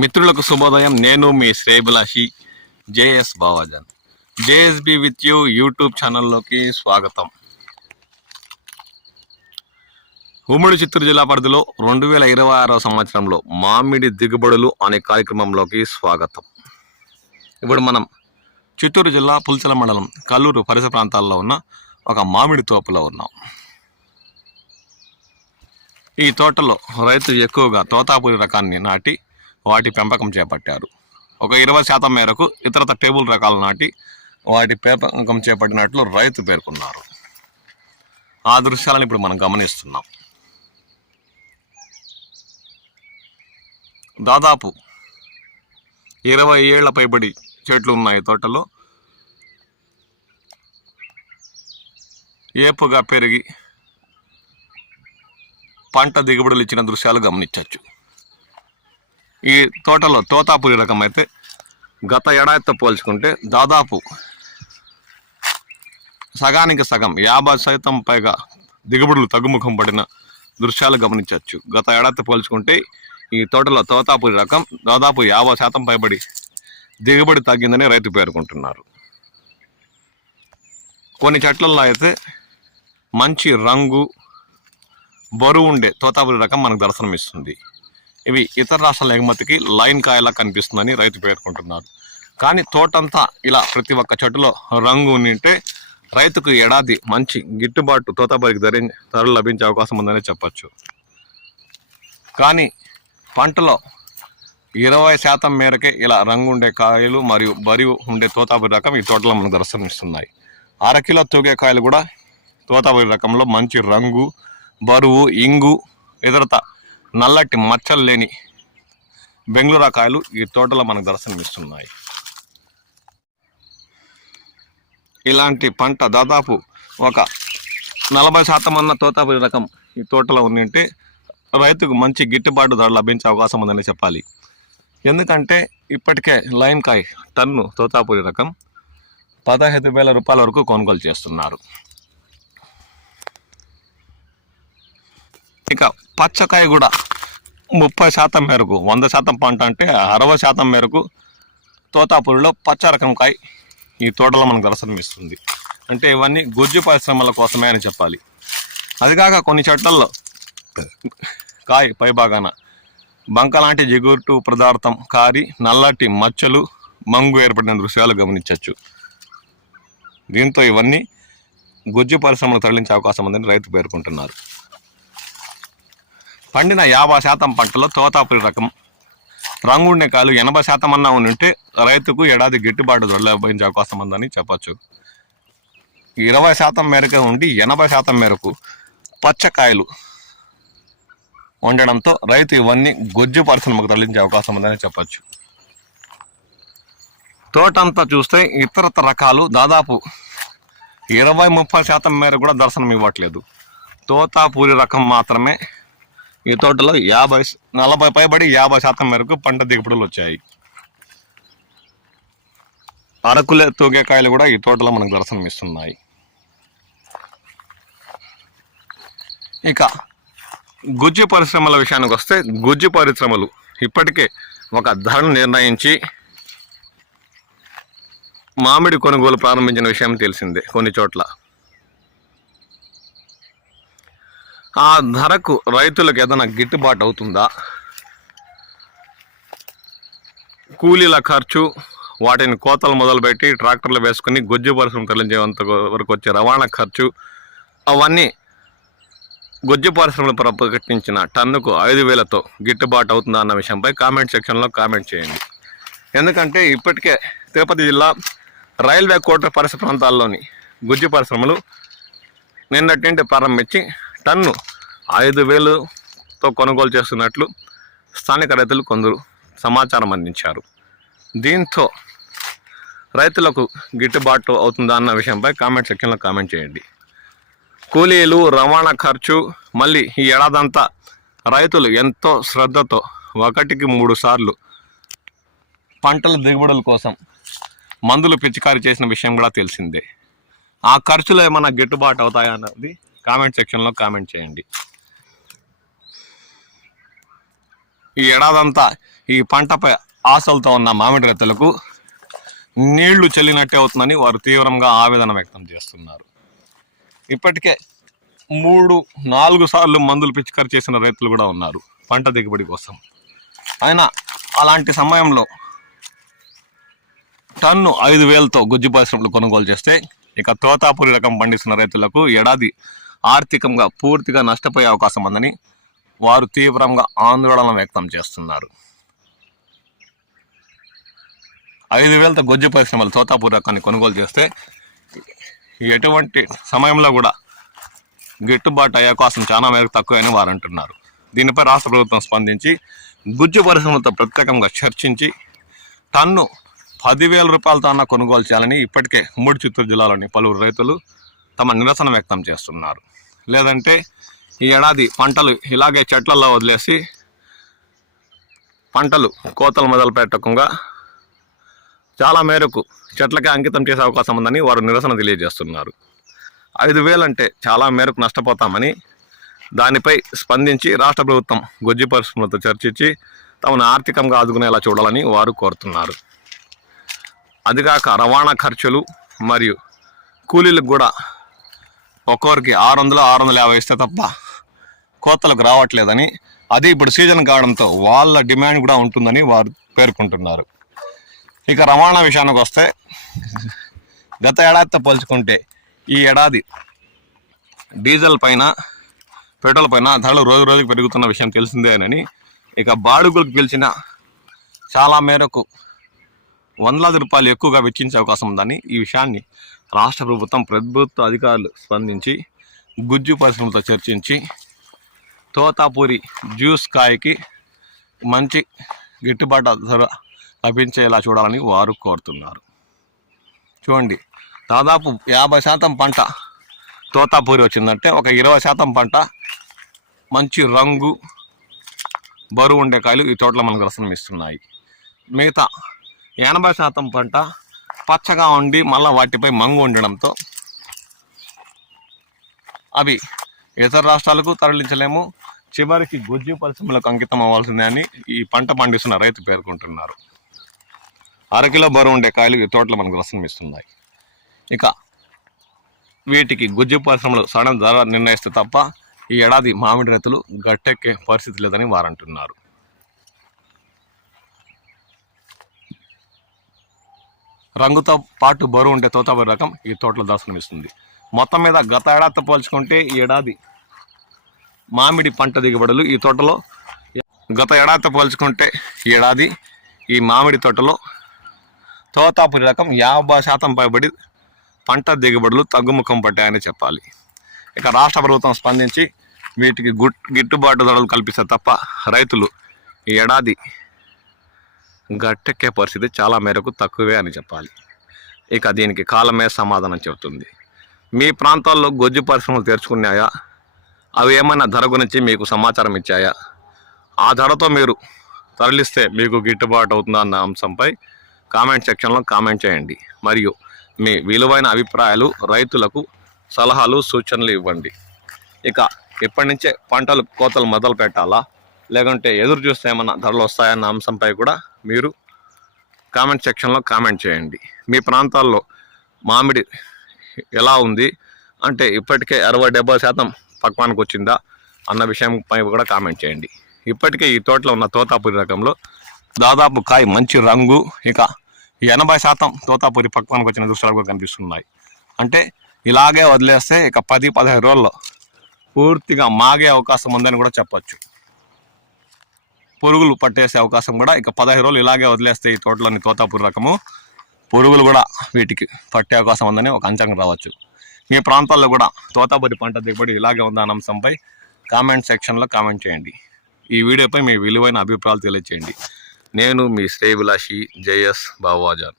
మిత్రులకు శుభోదయం. నేను మీ శ్రేయభిలాషి JS Bavajan. JSB with you YouTube ఛానల్లోకి స్వాగతం. ఉమ్మడి చిత్తూరు జిల్లా పరిధిలో 2026 సంవత్సరంలో మామిడి దిగుబడులు అనే కార్యక్రమంలోకి స్వాగతం. ఇప్పుడు మనం చిత్తూరు జిల్లా పుల్చల మండలం కల్లూరు పరిసర ప్రాంతాల్లో ఉన్న ఒక మామిడి తోపులో ఉన్నాం. ఈ తోటలో రైతులు ఎక్కువగా తోతాపురి రకాన్ని నాటి వాటి పెంపకం చేపట్టారు. ఒక 20% మేరకు ఇతరత టేబుల్ రకాలు నాటి వాటి పెంపకం చేపట్టినట్లు రైతు పేర్కొన్నారు. ఆ దృశ్యాలను ఇప్పుడు మనం గమనిస్తున్నాం. దాదాపు 20 ఏళ్ల పైబడి చెట్లు ఉన్నాయి. తోటలో ఏపుగా పెరిగి పంట దిగుబడులు ఇచ్చిన దృశ్యాలు గమనించవచ్చు. ఈ తోటలో తోతాపురి రకం అయితే గత ఏడాదితో పోల్చుకుంటే దాదాపు సగానికి సగం 50% పైగా దిగుబడులు తగ్గుముఖం పడిన దృశ్యాలు గమనించవచ్చు. గత ఏడాదితో పోల్చుకుంటే ఈ తోటలో తోతాపురి రకం దాదాపు 50% పైబడి దిగుబడి తగ్గిందని రైతు పేర్కొంటున్నారు. కొన్ని చెట్లలో అయితే మంచి రంగు బరువు ఉండే తోతాపురి రకం మనకు దర్శనమిస్తుంది. ఇవి ఇతర రాష్ట్రాల ఎగుమతికి లైన్ కాయలా కనిపిస్తుందని రైతు పేర్కొంటున్నారు. కానీ తోటంతా ఇలా ప్రతి ఒక్క చెట్టులో రంగు ఉంటే రైతుకు ఏడాది మంచి గిట్టుబాటు తోతాపురికి ధరలు లభించే అవకాశం ఉందని చెప్పచ్చు. కానీ పంటలో 20% మేరకే ఇలా రంగు ఉండే కాయలు మరియు బరువు ఉండే తోతాపురి రకం ఈ తోటలో మనకు దర్శనమిస్తున్నాయి. 1/2 కిలో తూగే కాయలు కూడా తోతాపురి రకంలో మంచి రంగు, బరువు, ఇంగు, ఇతరత నల్లటి మచ్చలు లేని బెంగళూరు కాయలు ఈ తోటలో మనకు దర్శనమిస్తున్నాయి. ఇలాంటి పంట దాదాపు ఒక 40% అన్న తోతాపురి రకం ఈ తోటలో ఉంటే రైతుకు మంచి గిట్టుబాటు ధర లభించే అవకాశం ఉందని చెప్పాలి. ఎందుకంటే ఇప్పటికే లైన్ కాయ టన్ను తోతాపురి రకం 15,000 రూపాయల వరకు కొనుగోలు చేస్తున్నారు. ఇక పచ్చకాయ కూడా 30% మేరకు 100% పంట అంటే 60% మేరకు తోతాపురిలో పచ్చ రకం కాయ ఈ తోటలో మనకు దర్శనమిస్తుంది. అంటే ఇవన్నీ గుజ్జు పరిశ్రమల కోసమే అని చెప్పాలి. అదికాక కొన్ని చెట్లలో కాయ పైభాగాన బంక లాంటి జిగురు పదార్థం కారి నల్లటి మచ్చలు, మంగు ఏర్పడిన దృశ్యాలు గమనించవచ్చు. దీంతో ఇవన్నీ గుజ్జు పరిశ్రమలు తరలించే అవకాశం ఉందని రైతు పేర్కొంటున్నారు. పండిన 50% పంటలో తోతాపురి రకం రంగుండే కాయలు 80% అన్నా ఉంటే రైతుకు ఏడాది గిట్టుబాటు ధర లభించే అవకాశం ఉందని చెప్పచ్చు. 20% మేరకు ఉండి 80% మేరకు పచ్చకాయలు ఉండడంతో రైతు ఇవన్నీ గుజ్జు పరిశ్రమకు తరలించే అవకాశం ఉందని చెప్పచ్చు. తోటంతా చూస్తే ఇతరత రకాలు దాదాపు 20-30% మేరకు కూడా దర్శనం ఇవ్వట్లేదు. తోతాపురి రకం మాత్రమే ఈ తోటలో 40 పైబడి 50% మేరకు పంట దిగుబడులు వచ్చాయి. అరకులే తూగే కాయలు కూడా ఈ తోటలో మనకు దర్శనమిస్తున్నాయి. ఇక గుజ్జు పరిశ్రమల విషయానికి వస్తే గుజ్జు పరిశ్రమలు ఇప్పటికే ఒక ధరను నిర్ణయించి మామిడి కొనుగోలు ప్రారంభించిన విషయం తెలిసిందే. కొన్ని చోట్ల ఆ ధరకు రైతులకు ఏదైనా గిట్టుబాటు అవుతుందా, కూలీల ఖర్చు, వాటిని కోతలు మొదలుపెట్టి ట్రాక్టర్లు వేసుకుని గుజ్జు పరిశ్రమ తరలించేంత వరకు వచ్చే రవాణా ఖర్చు, అవన్నీ గుజ్జు పరిశ్రమలు ప్రకటించిన టన్నుకు 5,000తో గిట్టుబాటు అవుతుందా అన్న విషయంపై కామెంట్ సెక్షన్లో కామెంట్ చేయండి. ఎందుకంటే ఇప్పటికే తిరుపతి జిల్లా రైల్వే కోట పరిసర ప్రాంతాల్లోని గుజ్జు పరిశ్రమలు నిన్నటి నుండి ప్రారంభించి టన్ను 5,000తో కొనుగోలు చేస్తున్నట్లు స్థానిక రైతులు కొందరు సమాచారం అందించారు. దీంతో రైతులకు గిట్టుబాటు అవుతుందా అన్న విషయంపై కామెంట్ సెక్షన్లో కామెంట్ చేయండి. కూలీలు, రవాణా ఖర్చు, మళ్ళీ ఈ ఏడాదంతా రైతులు ఎంతో శ్రద్ధతో 1కి 3 సార్లు పంటల దిగుబడుల కోసం మందులు పిచికారీ చేసిన విషయం కూడా తెలిసిందే. ఆ ఖర్చులు ఏమైనా గిట్టుబాటు అవుతాయా అన్నది కామెంట్ సెక్షన్లో కామెంట్ చేయండి. ఈ ఏడాదంతా ఈ పంటపై ఆశలతో ఉన్న మామిడి రైతులకు నీళ్లు చెల్లినట్టే అవుతుందని వారు తీవ్రంగా ఆవేదన వ్యక్తం చేస్తున్నారు. ఇప్పటికే 3-4 సార్లు మందులు పిచికారి చేసిన రైతులు కూడా ఉన్నారు పంట దిగుబడి కోసం. అయినా అలాంటి సమయంలో టన్ను 5,000తో గుజ్జు పరిశ్రమలు కొనుగోలు చేస్తే ఇక తోతాపురి రకం పండిస్తున్న రైతులకు ఏడాది ఆర్థికంగా పూర్తిగా నష్టపోయే అవకాశం ఉందని వారు తీవ్రంగా ఆందోళన వ్యక్తం చేస్తున్నారు. 5,000తో గుజ్జు పరిశ్రమలు తోతాపురి రకాన్ని కొనుగోలు చేస్తే ఎటువంటి సమయంలో కూడా గిట్టుబాటు అయ్యే అవకాశం చాలా మేరకు తక్కువని వారు అంటున్నారు. దీనిపై రాష్ట్ర ప్రభుత్వం స్పందించి గుజ్జు పరిశ్రమలతో ప్రత్యేకంగా చర్చించి టన్ను 10,000 రూపాయలతో అన్న కొనుగోలు చేయాలని ఇప్పటికే ఉమ్మడి చిత్తూరు జిల్లాలోని పలువురు రైతులు తమ నిరసన వ్యక్తం చేస్తున్నారు. లేదంటే ఈ ఏడాది పంటలు ఇలాగే చెట్లలో వదిలేసి పంటలు కోతలు మొదలు పెట్టకుండా చాలా మేరకు చెట్లకే అంకితం చేసే అవకాశం ఉందని వారు నిరసన తెలియజేస్తున్నారు. 5,000 అంటే చాలా మేరకు నష్టపోతామని, దానిపై స్పందించి రాష్ట్ర ప్రభుత్వం గుజ్జు పరిశ్రమలతో చర్చించి తమను ఆర్థికంగా ఆదుకునేలా చూడాలని వారు కోరుతున్నారు. అదిగాక రవాణా ఖర్చులు మరియు కూలీలకు కూడా ఒక్కొక్కరికి 600-650 ఇస్తే తప్ప కోతలకు రావట్లేదని, అది ఇప్పుడు సీజన్ కావడంతో వాళ్ళ డిమాండ్ కూడా ఉంటుందని వారు పేర్కొంటున్నారు. ఇక రవాణా విషయానికి వస్తే గత ఏడాదితో పోల్చుకుంటే ఈ ఏడాది డీజిల్ పైన పెట్రోల్ పైన ధరలు రోజు రోజుకు పెరుగుతున్న విషయం తెలిసిందేనని, ఇక బాడుగులకు పిలిచిన చాలా మేరకు వందలాది రూపాయలు ఎక్కువగా వెచ్చించే అవకాశం ఉందని ఈ విషయాన్ని రాష్ట్ర ప్రభుత్వ అధికారులు స్పందించి గుజ్జు పరిశ్రమలతో చర్చించి తోతాపూరి జ్యూస్ కాయకి మంచి గిట్టుబాటు ధర లభించేలా చూడాలని వారు కోరుతున్నారు. చూడండి, దాదాపు 50% పంట తోతాపూరి వచ్చిందంటే ఒక 20% పంట మంచి రంగు బరువు ఉండే కాయలు ఈ తోటలో మనకు రసనం ఇస్తున్నాయి. మిగతా 80% పంట పచ్చగా ఉండి మళ్ళీ వాటిపై మంగు ఉండడంతో అవి ఇతర రాష్ట్రాలకు తరలించలేము, చివరికి గుజ్జు పరిశ్రమలకు అంకితం అవ్వాల్సిందే అని ఈ పంట పండిస్తున్న రైతు పేర్కొంటున్నారు. 1/2 కిలో బరువు ఉండే కాయలు ఈ తోటలో మనకు రసనం ఇస్తున్నాయి. ఇక వీటికి గుజ్జు పరిశ్రమలు సడన్ ధర నిర్ణయిస్తే తప్ప ఈ ఏడాది మామిడి రైతులు గట్టెక్కే పరిస్థితి లేదని వారంటున్నారు. రంగుతో పాటు బరువు ఉండే తోతాపూరి రకం ఈ తోటలో దర్శనమిస్తుంది. మొత్తం మీద గత ఏడాదితో పోల్చుకుంటే ఈ ఏడాది మామిడి పంట దిగుబడులు ఈ తోటలో గత ఏడాదితో పోల్చుకుంటే ఈ ఏడాది ఈ మామిడి తోటలో తోతాపూరి రకం 50% పైబడి పంట దిగుబడులు తగ్గుముఖం పట్టాయని చెప్పాలి. ఇక రాష్ట్ర ప్రభుత్వం స్పందించి వీటికి గిట్టుబాటు ధరలు కల్పిస్తే తప్ప రైతులు ఈ ఏడాది గట్టెక్కే పరిస్థితి చాలా మేరకు తక్కువే అని చెప్పాలి. ఇక దీనికి కాలమే సమాధానం చెబుతుంది. మీ ప్రాంతాల్లో గొజ్జు పరిశ్రమలు తెరుచుకున్నాయా? అవి ఏమైనా ధర గురించి మీకు సమాచారం ఇచ్చాయా? ఆ ధరతో మీరు తరలిస్తే మీకు గిట్టుబాటు అవుతుందా అన్న అంశంపై కామెంట్ సెక్షన్లో కామెంట్ చేయండి. మరియు మీ విలువైన అభిప్రాయాలు, రైతులకు సలహాలు, సూచనలు ఇవ్వండి. ఇక ఇప్పటి నుంచే పంటలు కోతలు మొదలు పెట్టాలా, లేకుంటే ఎదురు చూస్తే ఏమన్నా ధరలు వస్తాయన్న అంశంపై కూడా మీరు కామెంట్ సెక్షన్లో కామెంట్ చేయండి. మీ ప్రాంతాల్లో మామిడి ఎలా ఉంది అంటే ఇప్పటికే 60-70% పక్వానికి వచ్చిందా అన్న విషయంపై కూడా కామెంట్ చేయండి. ఇప్పటికే ఈ తోటలో ఉన్న తోతాపూరి రకంలో దాదాపు కాయ మంచి రంగు, ఇక 80% తోతాపూరి పక్వానికి వచ్చిన దృశ్యాలు కూడా కనిపిస్తున్నాయి. అంటే ఇలాగే వదిలేస్తే ఇక 10-15 రోజుల్లో పూర్తిగా మాగే అవకాశం ఉందని కూడా చెప్పచ్చు. పురుగులు పట్టేసే అవకాశం కూడా ఇక 15 రోజులు ఇలాగే వదిలేస్తే ఈ తోటలోని తోతాపూరి రకము పురుగులు కూడా వీటికి పట్టే అవకాశం ఉందని ఒక అంచనా రావచ్చు. మీ ప్రాంతాల్లో కూడా తోతాపూరి పంట దిగుబడి ఇలాగే ఉందన్న అంశంపై కామెంట్ సెక్షన్లో కామెంట్ చేయండి. ఈ వీడియోపై మీ విలువైన అభిప్రాయాలు తెలియజేయండి. నేను మీ శ్రేయభిలాషి జేఎస్ బావాజాన్.